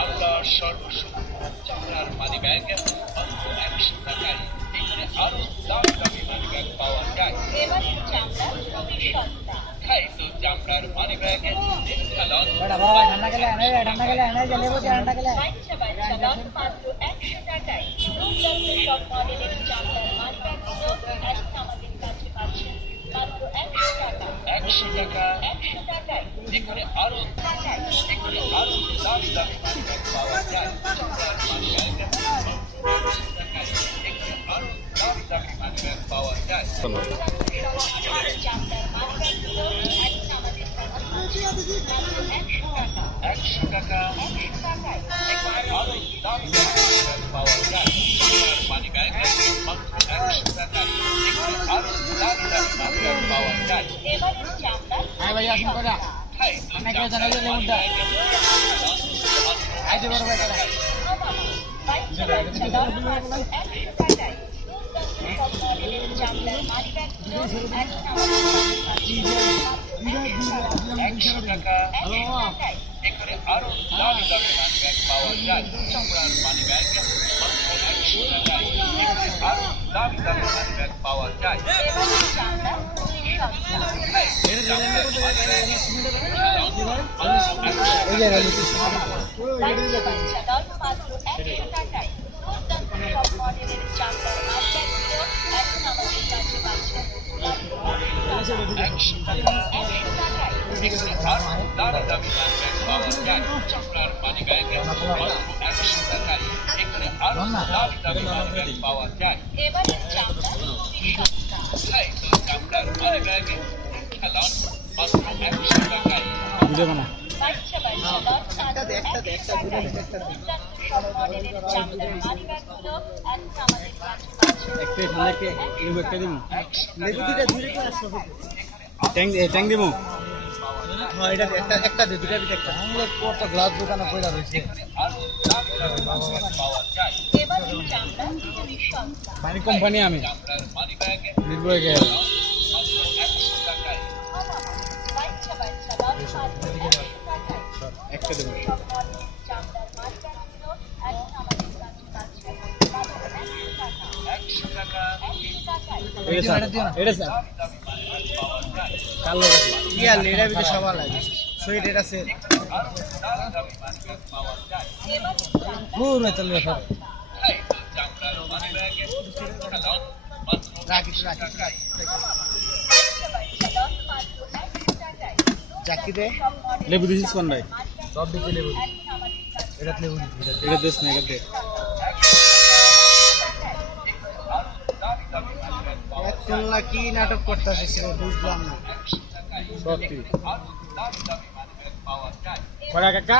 আল্লাহর চামড়ার money bag মাত্র 100 টাকায়। এখানে আরো দামি দামি মানি ব্যাগ পাওয়া যায়। খাই তো চামড়ার মানি ব্যাগ ঠান্ডা গেলে মাত্র 100 টাকায় সব মডেলের চামড়ার মানি ব্যাগগুলো এখন আমাদের কাছে পাচ্ছেন মাত্র 100 টাকা। 100 টাকা 100 টাকায় এখানে আরো দামি দামি মানি ব্যাগ পাওয়া যায়। চামড়ার মানি ব্যাগ মাত্র 100 টাকায়। এখানে আরো দামি দামি মানি ব্যাগ পাওয়া যায়। চামড়ার মানি ব্যাগগুলো এখন আমাদের কাছে মাত্র 100 টাকা। 100 টাকা 100 টাকায় এখানে আরো দামি দামি মানি ব্যাগ পাওয়া যায়। চামড়ার মানি ব্যাগ মাত্র 100 টাকায়। এখানে আরো দামি দামি মানি ব্যাগ পাওয়া যায়। এবারে চামড়ার খাই তো চামড়ার মানি ব্যাগ এখানে আরো দামি দামি মানি ব্যাগ পাওয়া যায়। চামড়ার মানি ব্যাগ মাত্র 100 টাকায়। এখানে আরো দামি দামি মানি ব্যাগ পাওয়া যায়। দামি দামি মানি ব্যাগ পাওয়া যায়। চামড়ার মানি ব্যাগ মাত্র 100 টাকায়। এখানে আরো দামি দামি মানি ব্যাগ পাওয়া যায়। এবারে চামড়া খাই তো চামড়ার মানি ব্যাগ খেলন মাত্র 100 টাকায়। ট্যাং দিব একটা দুটা একটা কত গ্লাস দোকানে পড়া রয়েছে আরো দামি দামি মানি ব্যাগ পাওয়া যায়। পানি কোম্পানি আমি চামড়ার মানি ব্যাগ নির্ভয় গেল মাত্র 100 টাকায়। একটা দেবো 100 টাকা এটা স্যার পাওয়া যায়। কালো কি আর লেডা বিতে সবার লাগে সুইট এটা সে আরো দামি দামি মানি ব্যাগ পাওয়া যায়। পুরো চলবে সব খাই তো চামড়ার মানি ব্যাগ খেলন মাত্র 100 টাকায়। জাকিরে লেবু দিছিস কোন ভাই সব দিতে লেবু এটা লেবু এটা দেশ না এটা এখন কি নাটক করতেছে সেটা বুঝলাম না সত্যি বড় কাকা টাকা